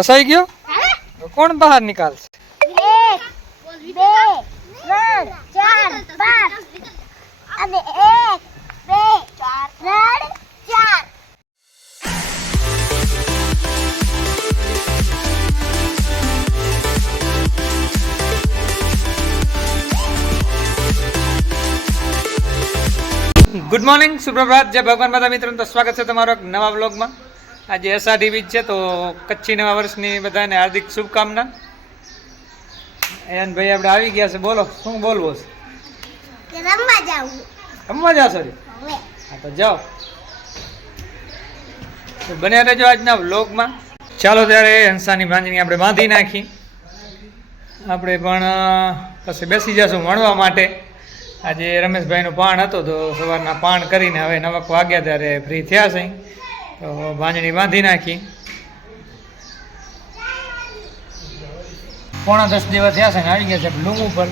ફસાઈ ગયો? કોણ બહાર નીકાળશે? 1 2 3 4 5 અને 1 2 3 4 ગુડ મોર્નિંગ, સુપ્રભાત, જય ભગવાન માતા મિત્રો. તો સ્વાગત છે તમારો એક નવા વ્લોગમાં. આજે અષાઢી બીજ છે, તો કચ્છી નવા વર્ષની બધાને હાર્દિક શુભકામના. એન ભાઈ આપણે આવી ગયા છે. બોલો, શું બોલવો છે? રમવા જાવું. રમવા જાશો રે? હા તો જાઓ. તો બન્યા રહેજો આજના વ્લોગમાં. ચાલો ત્યારે હંસાની ભાંજણી આપણે બાંધી નાખી. આપણે પણ પછી બેસી જશું વણવા માટે. આજે રમેશભાઈનું પાણ હતું, તો સવારના પાણ કરીને હવે 9 વાગ્યા ત્યારે ફ્રી થયા છે, તો ભાંજણી બાંધી નાખી. 9:45 જેવા થયા છે ને આવી ગયા છે લૂમ ઉપર.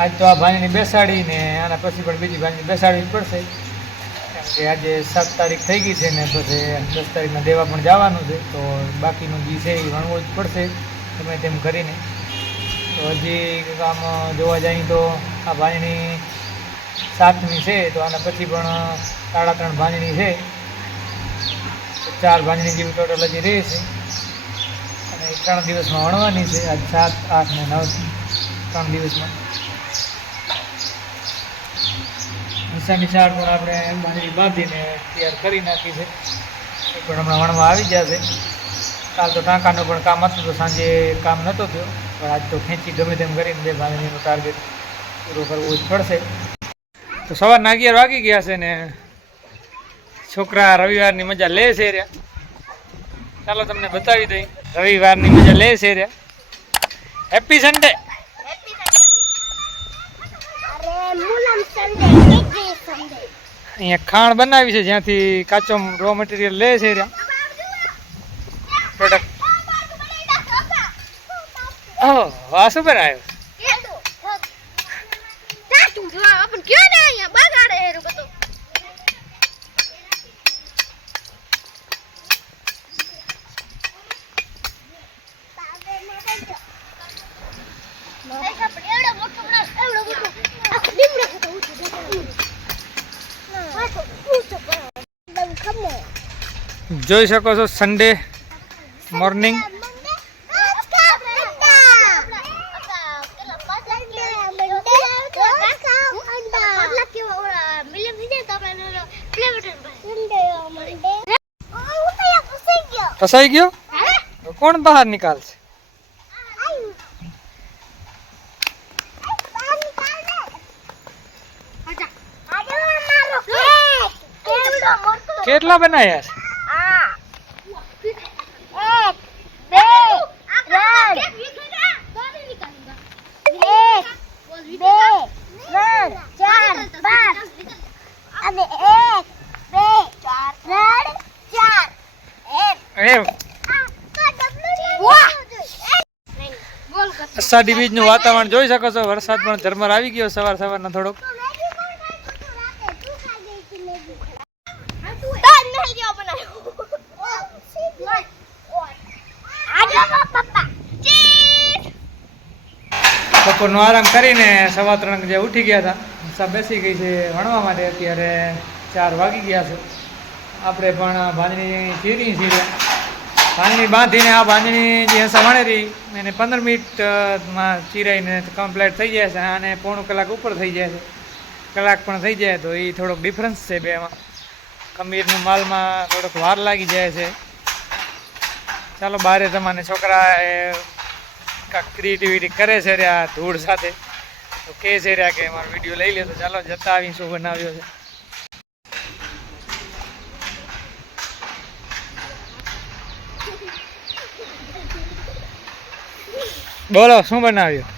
આજ તો આ ભાંજણી બેસાડીને આના પછી પણ બીજી ભાંજણી બેસાડવી જ પડશે, કેમ કે આજે 7 તારીખ થઈ ગઈ છે ને પછી 10 તારીખના દેવા પણ જવાનું છે, તો બાકીનું જે છે એ વણવું જ પડશે ગમે તેમ કરીને. તો હજી આમ જોવા જઈએ તો આ ભાંજણી 7મી છે, તો આના પછી પણ 3.5 ભાંજણી છે, તો 4 ભાંજણી જેવી ટોટલ હજી રહે છે અને 3 દિવસમાં વણવાની છે. આજ 7, 8 ને 9 3 દિવસમાં. હંસાની ચાર પણ આપણે ભાંજણી બાંધીને તૈયાર કરી નાખી છે, એ પણ હમણાં વણવા આવી જશે. કાલ તો ટાંકાનું પણ કામ હતું, તો સાંજે કામ નહોતો થયો, પણ આજ તો ખેંચી ગમે તેમ કરીને 2 ભાંજણીનો ટાર્ગેટ પૂરો કરવો જ પડશે. તો સવારના 11 વાગી ગયા છે ને છોકરા રવિવારની મજા લે છે રહ્યા. ચાલો તમને બતાવી દઈ, રવિવારની મજા લે છે રહ્યા. Happy Sunday. અહીંયા ખાણ બનાવી છે, જ્યાંથી કાચો રો મટીરિયલ લે છે રહ્યા પ્રોડક્ટ. ઓહ, વાહ, શું બનાવ્યું? જોઈ શકો છો સન્ડે મોર્નિંગ. ફસાઈ ગયો? કોણ બહાર નીકાળશે? કેટલા બનાવ્યા છે? 1 2 3 4 અને 1 2 4 અષાઢી બીજનું વાતાવરણ જોઈ શકો છો. વરસાદ પણ ઝરમર આવી ગયો સવારના થોડોક. બપોરનો આરામ કરીને 3:15 જે ઉઠી ગયા હતા. હંસા બેસી ગઈ છે વણવા માટે. અત્યારે 4 વાગી ગયા છે. આપણે પણ ભાંજણી ચીરી છીએ. ભાંજણી બાંધીને આ ભાંજણી જે હંસા વણેરી એને 15 મિનિટમાં ચીરાઈને કમ્પ્લીટ થઈ જાય છે, અને પોણું કલાક ઉપર થઈ જાય છે. કલાક પણ થઈ જાય, તો એ થોડોક ડિફરન્સ છે બેમાં. ખમીરનું માલમાં થોડોક વાર લાગી જાય છે. ચાલો, બારે તમારે છોકરા ક્રિએટિવિટી કરે છે રહ્યા ધૂળ સાથે, તો કહે છે રહ્યા કે અમારો વિડીયો લઈ લે. તો ચાલો જતા આવી શું બનાવ્યો છે. બોલો, શું બનાવ્યું?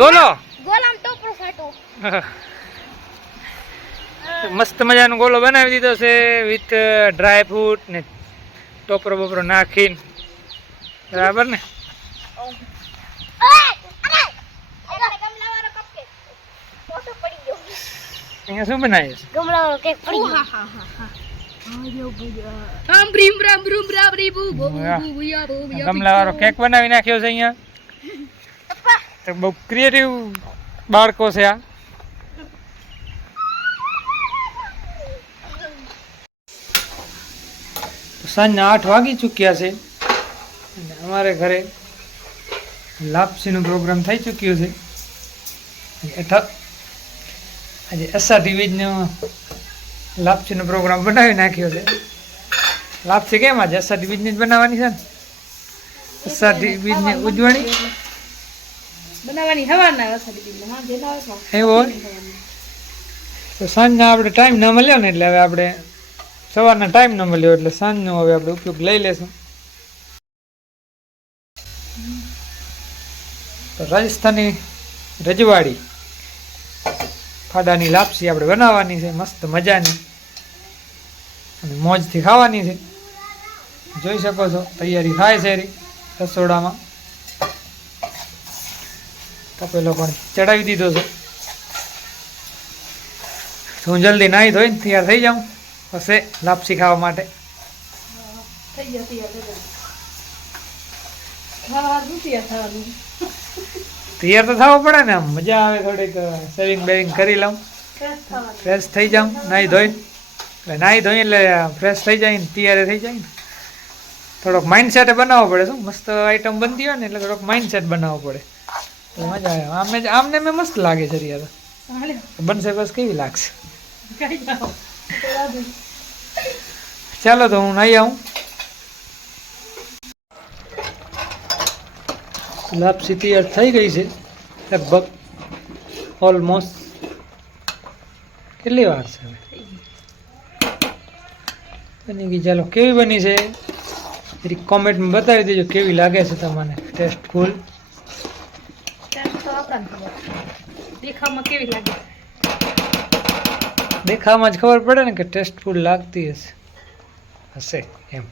ગોલો. મસ્ત મજાનો ગોલો બનાવી દીધો છે, વિથ ડ્રાય ફ્રૂટ ને ટોપરો બોપરો નાખીને. બરાબર ને? અહીંયા શું બનાવ્યું છે? ગમલાવાળો કેક પડી ગયો. હા હા હા હા. આમ બ્રીમ રામ બ્રૂમ રામ રી બુ બુ બુ યા બુ યા ગમલાવાળો કેક બનાવી નાખ્યો છે અહીંયા. તો બહુ ક્રિએટિવ બાળકો છે આ. સાંજના 8 વાગી ચૂક્યા છે અને અમારે ઘરે લાપસીનો પ્રોગ્રામ થઈ ચૂક્યો છે. આજે અષાઢી બીજનો લાપસીનો પ્રોગ્રામ બનાવી નાખ્યો છે. લાપસી કેમ આજે અષાઢી બીજની જ બનાવવાની છે ને? અષાઢી બીજની ઉજવણી બનાવવાની હવારના અષાઢી બીજના હા જેના આવે એવું હોય તો સાંજના આપણે ટાઈમ ન મળ્યો ને એટલે હવે આપણે સવારના ટાઈમ ન મળ્યો એટલે સાંજનો હવે આપણે ઉપયોગ લઈ લેશું. તો રાજસ્થાની રજવાડી ફાડાની લાપસી આપણે બનાવવાની છે મસ્ત મજાની અને મોજથી ખાવાની છે. જોઈ શકો છો તૈયારી થાય છે રસોડામાં. તપેલો પણ ચડાવી દીધો છે. તો હું જલ્દી નાહી ધોઈને તૈયાર થઈ જાઉં પછી લાપસી ખાવા માટે. થઈ ગયા તૈયાર હા દુતિયા થવાનું તૈયાર તો થવું પડે ને. આમ મજા આવે થોડીક સેવિંગ બેવિંગ કરી લઉં ફ્રેશ થઈ જાઉં નાહી ધોઈને. એટલે નાહી ધોઈ એટલે ફ્રેશ થઈ જાય ને તૈયાર થઈ જાય ને. થોડોક માઇન્ડ સેટ બનાવવો પડે. શું મસ્ત આઈટમ બનતી હોય ને એટલે થોડોક માઇન્ડ સેટ બનાવવો પડે તો મજા આવે. આમને મેં મસ્ત લાગે છે યાર. બનશે બસ કેવી લાગશે. ચાલો તો હું નાહી આવું. લાપસી તૈયાર થઈ ગઈ છે લગભગ ઓલમોસ્ટ. કેટલી વાર છે હવે બની ગઈ. ચાલો કેવી બની છે એની કોમેન્ટમાં બતાવી દેજો કેવી લાગે છે તમને. ટેસ્ટફુલ દેખાવમાં કેવી લાગે દેખાવામાં જ ખબર પડે ને કે ટેસ્ટફુલ લાગતી હશે એમ.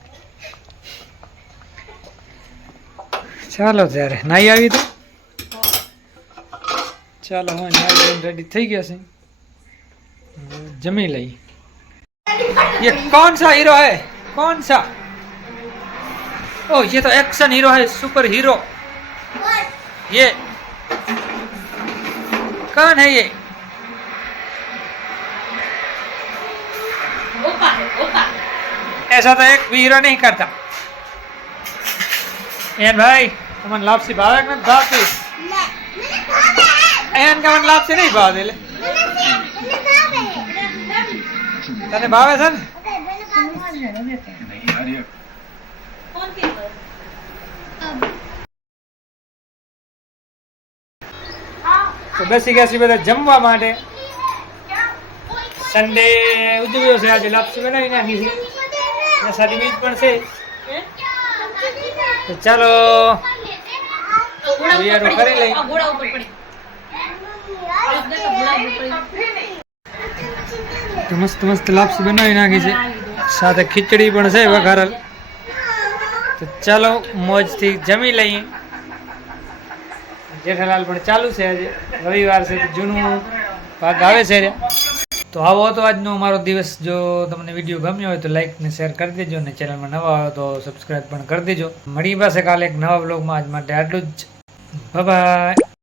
ચાલો ત્યારે નાહી આવી તો ચાલો હું નાહી રેડી થઈ ગયા છે. जमी लई. ये कौन सा हीरो है? कौन सा? ओह ये तो एक्शन हीरो है, सुपर हीरो. ये कौन है ये? ओपा है ओपा. ऐसा तो एक भी हीरो नहीं करता. एन भाई तुमन लापसी भावे कि नहीं भावती? एन का मन लापसी नहीं भाव दे ले. तने भावे છે ને? તો બેસી ગયા છીએ બધા જમવા માટે. સન્ડે ઉજવ્યો છે આજે. લાપસી બનાવી નાખી છે. અષાઢી બીજ પણ છે તો ચાલો તૈયારી કરી લઈ. તો મસ્ત મસ્ત લાપસી બનાવી નાખી છે. સાથે ખીચડી પણ છે વઘારેલ. તો ચાલો મોજથી જમી લઈએ. જેઠાલાલ પણ ચાલુ છે. આજે રવિવાર છે તો જૂનું ભાગ આવે છે. તો આવો હતો આજનો અમારો દિવસ. જો તમને વિડીયો ગમ્યો હોય તો લાઈક ને શેર કરી દેજો અને ચેનલમાં નવા હોય તો સબસ્ક્રાઈબ પણ કરી દેજો. મળી પાસે કાલે એક નવા બ્લોગમાં. આજ માટે આટલું જ. Bye bye.